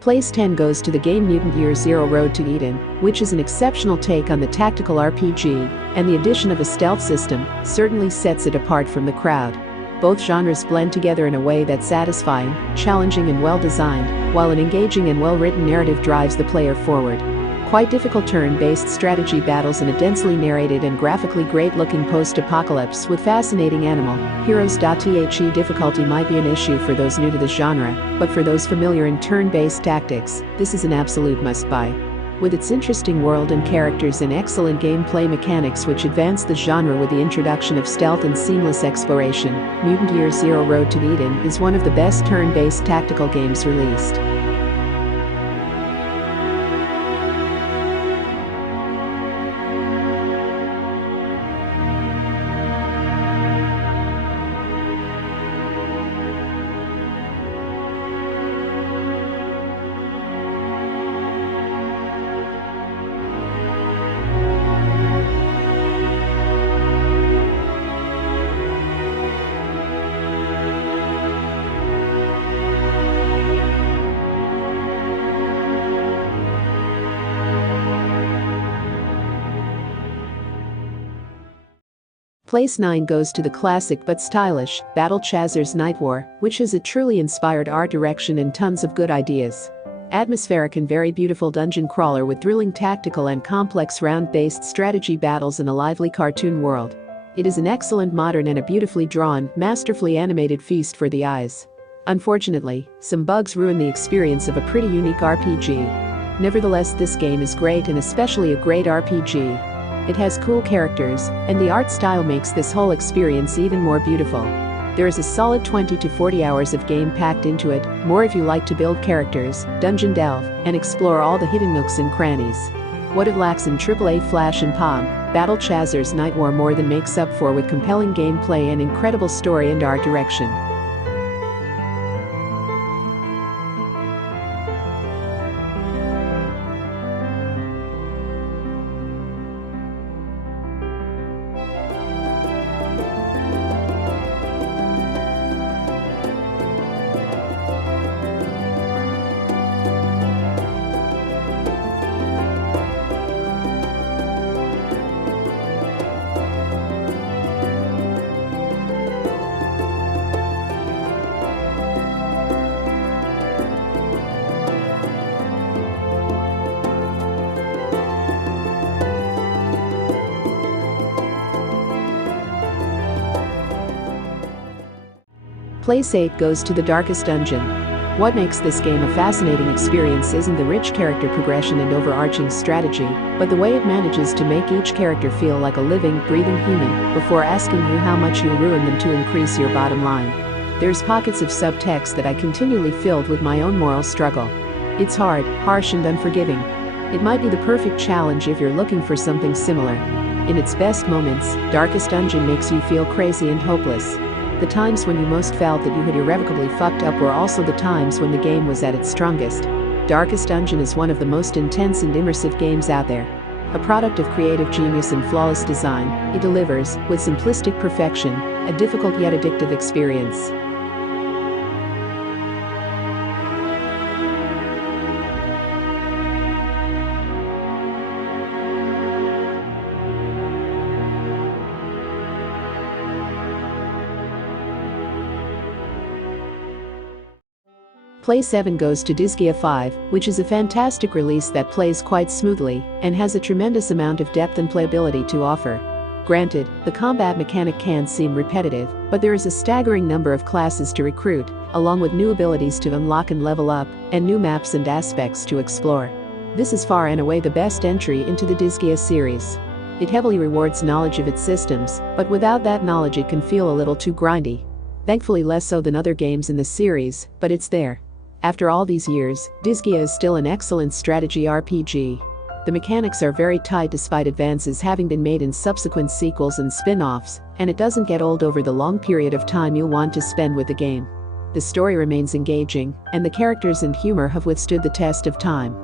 Place 10 goes to the game Mutant Year Zero Road to Eden, which is an exceptional take on the tactical RPG, and the addition of a stealth system certainly sets it apart from the crowd. Both genres blend together in a way that's satisfying, challenging and well-designed, while an engaging and well-written narrative drives the player forward. Quite difficult turn-based strategy battles in a densely narrated and graphically great-looking post-apocalypse with fascinating animal heroes. The difficulty might be an issue for those new to the genre, but for those familiar in turn-based tactics, this is an absolute must-buy. With its interesting world and characters and excellent gameplay mechanics which advance the genre with the introduction of stealth and seamless exploration, Mutant Year Zero Road to Eden is one of the best turn-based tactical games released. Place 9 goes to the classic but stylish Battle Chazer's Nightwar, which has a truly inspired art direction and tons of good ideas. Atmospheric and very beautiful dungeon crawler with thrilling tactical and complex round-based strategy battles in a lively cartoon world. It is an excellent modern and a beautifully drawn, masterfully animated feast for the eyes. Unfortunately, some bugs ruin the experience of a pretty unique RPG. Nevertheless, this game is great and especially a great RPG. It has cool characters, and the art style makes this whole experience even more beautiful. There is a solid 20 to 40 hours of game packed into it, more if you like to build characters, dungeon delve, and explore all the hidden nooks and crannies. What it lacks in AAA flash and pomp, Battle Chazer's Nightwar more than makes up for with compelling gameplay and incredible story and art direction. Place 8 goes to the Darkest Dungeon. What makes this game a fascinating experience isn't the rich character progression and overarching strategy, but the way it manages to make each character feel like a living, breathing human before asking you how much you'll ruin them to increase your bottom line. There's pockets of subtext that I continually filled with my own moral struggle. It's hard, harsh and unforgiving. It might be the perfect challenge if you're looking for something similar. In its best moments, Darkest Dungeon makes you feel crazy and hopeless. The times when you most felt that you had irrevocably fucked up were also the times when the game was at its strongest. Darkest Dungeon is one of the most intense and immersive games out there. A product of creative genius and flawless design, it delivers, with simplistic perfection, a difficult yet addictive experience. Place 7 goes to Disgaea 5, which is a fantastic release that plays quite smoothly and has a tremendous amount of depth and playability to offer. Granted, the combat mechanic can seem repetitive, but there is a staggering number of classes to recruit, along with new abilities to unlock and level up, and new maps and aspects to explore. This is far and away the best entry into the Disgaea series. It heavily rewards knowledge of its systems, but without that knowledge it can feel a little too grindy. Thankfully less so than other games in the series, but it's there. After all these years, Disgaea is still an excellent strategy RPG. The mechanics are very tight despite advances having been made in subsequent sequels and spin-offs, and it doesn't get old over the long period of time you'll want to spend with the game. The story remains engaging, and the characters and humor have withstood the test of time.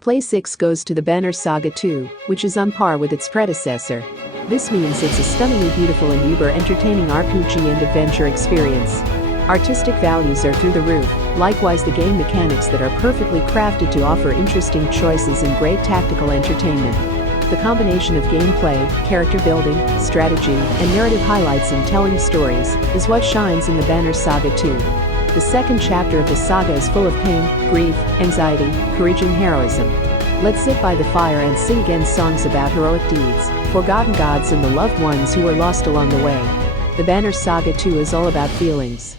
Place 6 goes to the banner Saga 2, which is on par with its predecessor. This means it's a stunningly beautiful and uber entertaining RPG and adventure experience. Artistic values are through the roof, likewise the game mechanics that are perfectly crafted to offer interesting choices and great tactical entertainment. The combination of gameplay, character building, strategy, and narrative highlights in telling stories is what shines in the banner Saga 2. The second chapter of the saga is full of pain, grief, anxiety, courage and heroism. Let's sit by the fire and sing again songs about heroic deeds, forgotten gods and the loved ones who were lost along the way. The banner Saga 2 is all about feelings.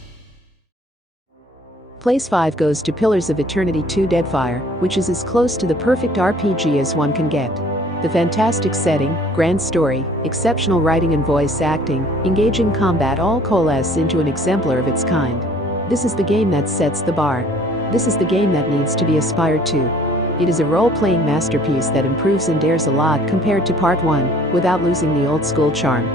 Place 5 goes to Pillars of Eternity 2 Deadfire, which is as close to the perfect RPG as one can get. The fantastic setting, grand story, exceptional writing and voice acting, engaging combat all coalesce into an exemplar of its kind. This is the game that sets the bar. This is the game that needs to be aspired to. It is a role-playing masterpiece that improves and dares a lot compared to Part 1, without losing the old-school charm.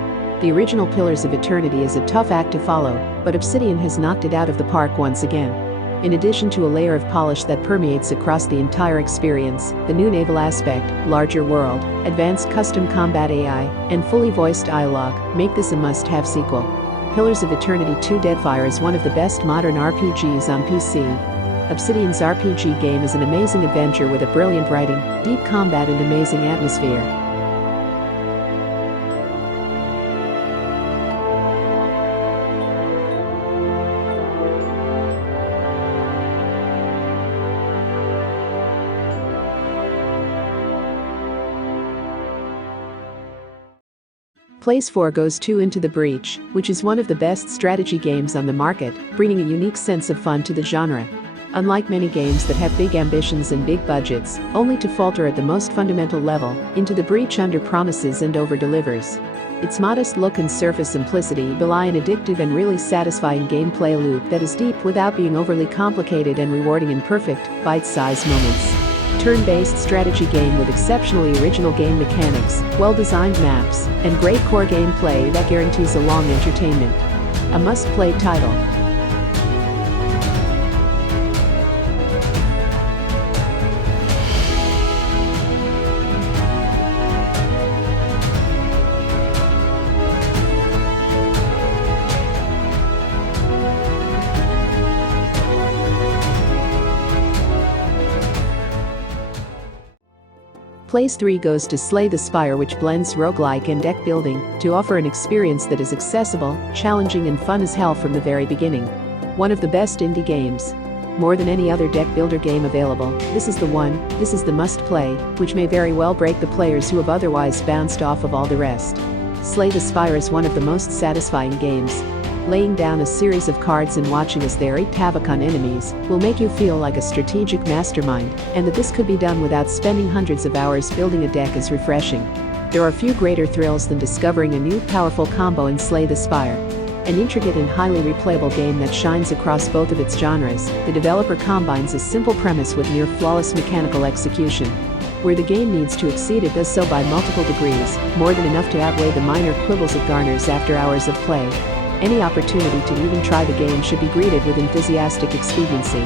The original Pillars of Eternity is a tough act to follow, but Obsidian has knocked it out of the park once again. In addition to a layer of polish that permeates across the entire experience, the new naval aspect, larger world, advanced custom combat AI, and fully voiced dialogue make this a must-have sequel. Pillars of Eternity 2 Deadfire is one of the best modern RPGs on PC. Obsidian's RPG game is an amazing adventure with a brilliant writing, deep combat and amazing atmosphere. Place 4 goes to Into the Breach, which is one of the best strategy games on the market, bringing a unique sense of fun to the genre. Unlike many games that have big ambitions and big budgets, only to falter at the most fundamental level, Into the Breach under-promises and over-delivers. Its modest look and surface simplicity belie an addictive and really satisfying gameplay loop that is deep without being overly complicated and rewarding in perfect, bite-sized moments. Turn-based strategy game with exceptionally original game mechanics, well-designed maps, and great core gameplay that guarantees a long entertainment. A must-play title. Place 3 goes to Slay the Spire, which blends roguelike and deck building to offer an experience that is accessible, challenging and fun as hell from the very beginning. One of the best indie games. More than any other deck builder game available, this is the one, this is the must-play, which may very well break the players who have otherwise bounced off of all the rest. Slay the Spire is one of the most satisfying games. Laying down a series of cards and watching as they wreak havoc on enemies will make you feel like a strategic mastermind, and that this could be done without spending hundreds of hours building a deck is refreshing. There are few greater thrills than discovering a new powerful combo in Slay the Spire. An intricate and highly replayable game that shines across both of its genres, the developer combines a simple premise with near flawless mechanical execution. Where the game needs to exceed, it does so by multiple degrees, more than enough to outweigh the minor quibbles it garners after hours of play. Any opportunity to even try the game should be greeted with enthusiastic expediency.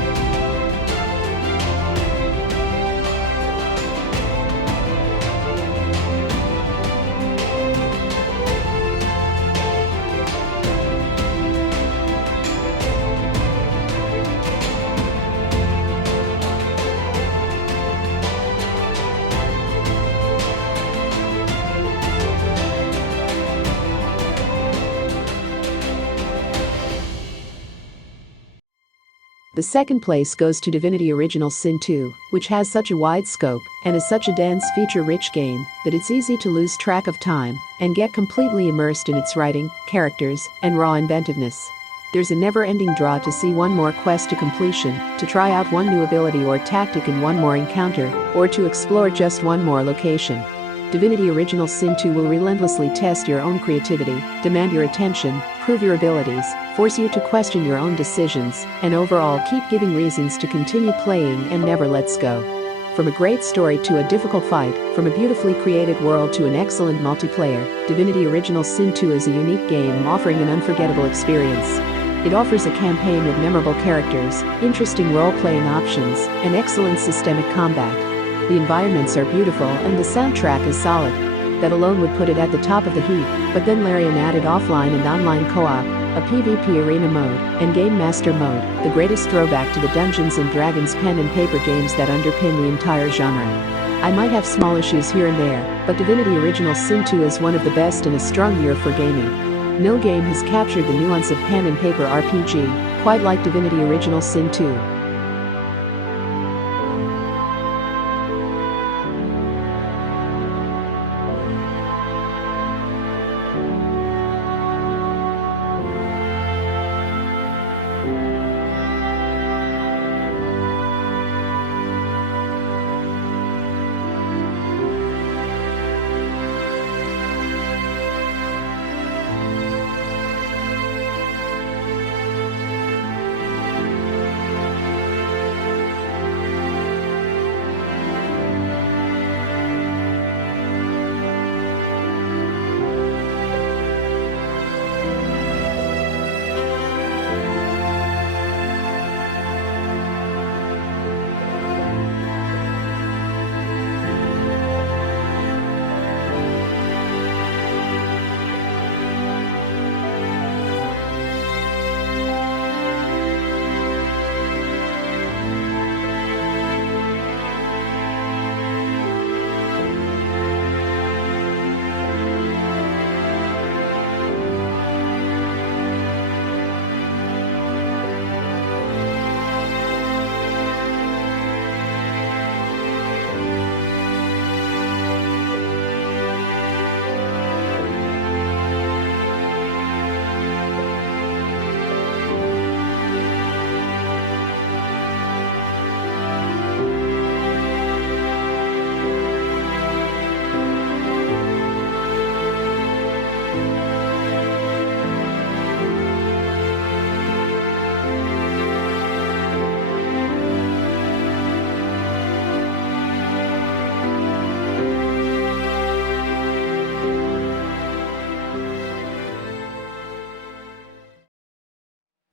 The second place goes to Divinity Original Sin 2, which has such a wide scope and is such a dense, feature-rich game that it's easy to lose track of time and get completely immersed in its writing, characters, and raw inventiveness. There's a never-ending draw to see one more quest to completion, to try out one new ability or tactic in one more encounter, or to explore just one more location. Divinity Original Sin 2 will relentlessly test your own creativity, demand your attention, prove your abilities, force you to question your own decisions, and overall keep giving reasons to continue playing and never lets go. From a great story to a difficult fight, from a beautifully created world to an excellent multiplayer, Divinity Original Sin 2 is a unique game offering an unforgettable experience. It offers a campaign with memorable characters, interesting role-playing options, and excellent systemic combat. The environments are beautiful and the soundtrack is solid. That alone would put it at the top of the heap, but then Larian added offline and online co-op, a PvP arena mode, and Game Master mode, the greatest throwback to the Dungeons & Dragons pen and paper games that underpin the entire genre. I might have small issues here and there, but Divinity Original Sin 2 is one of the best in a strong year for gaming. No game has captured the nuance of pen and paper RPG, quite like Divinity Original Sin 2.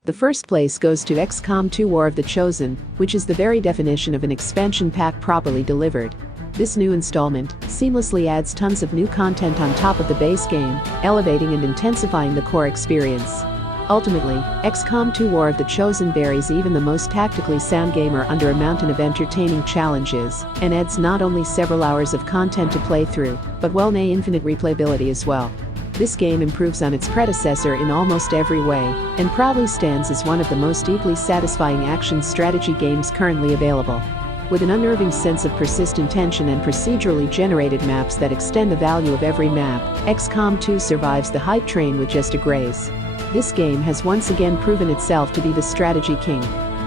The first place goes to XCOM 2 War of the Choosen, which is the very definition of an expansion pack properly delivered. This new installment seamlessly adds tons of new content on top of the base game, elevating and intensifying the core experience. Ultimately, XCOM 2 War of the Choosen buries even the most tactically sound gamer under a mountain of entertaining challenges, and adds not only several hours of content to play through, but well-nigh infinite replayability as well. This game improves on its predecessor in almost every way, and proudly stands as one of the most deeply satisfying action strategy games currently available. With an unnerving sense of persistent tension and procedurally generated maps that extend the value of every map, XCOM 2 survives the hype train with just a grace. This game has once again proven itself to be the strategy king.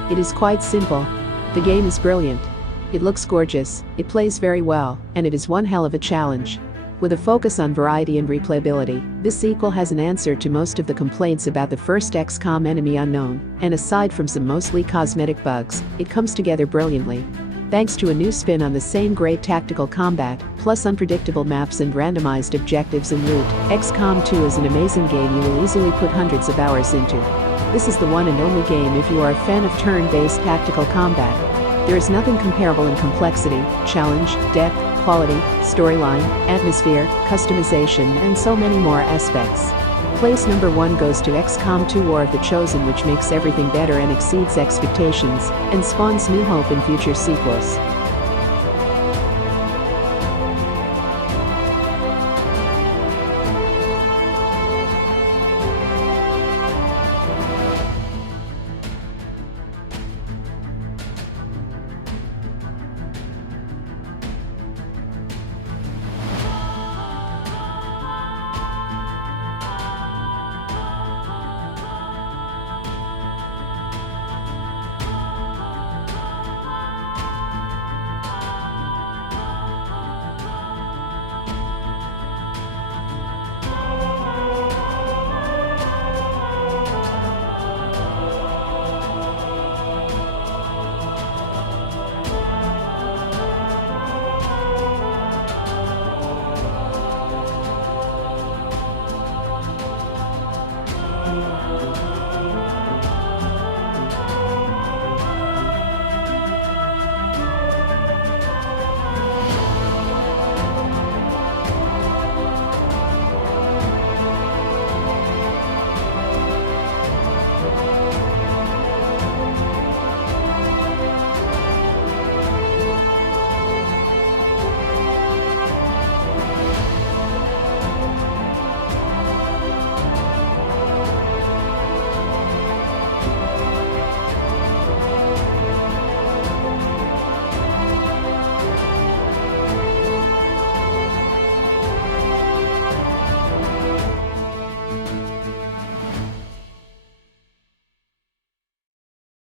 It is quite simple. The game is brilliant. It looks gorgeous, it plays very well, and it is one hell of a challenge. With a focus on variety and replayability, this sequel has an answer to most of the complaints about the first XCOM Enemy Unknown, and aside from some mostly cosmetic bugs, it comes together brilliantly. Thanks to a new spin on the same great tactical combat, plus unpredictable maps and randomized objectives and loot, XCOM 2 is an amazing game you will easily put hundreds of hours into. This is the one and only game if you are a fan of turn-based tactical combat. There is nothing comparable in complexity, challenge, depth, quality, storyline, atmosphere, customization, and so many more aspects. Place number 1 goes to XCOM 2 War of the Choosen, which makes everything better and exceeds expectations, and spawns new hope in future sequels.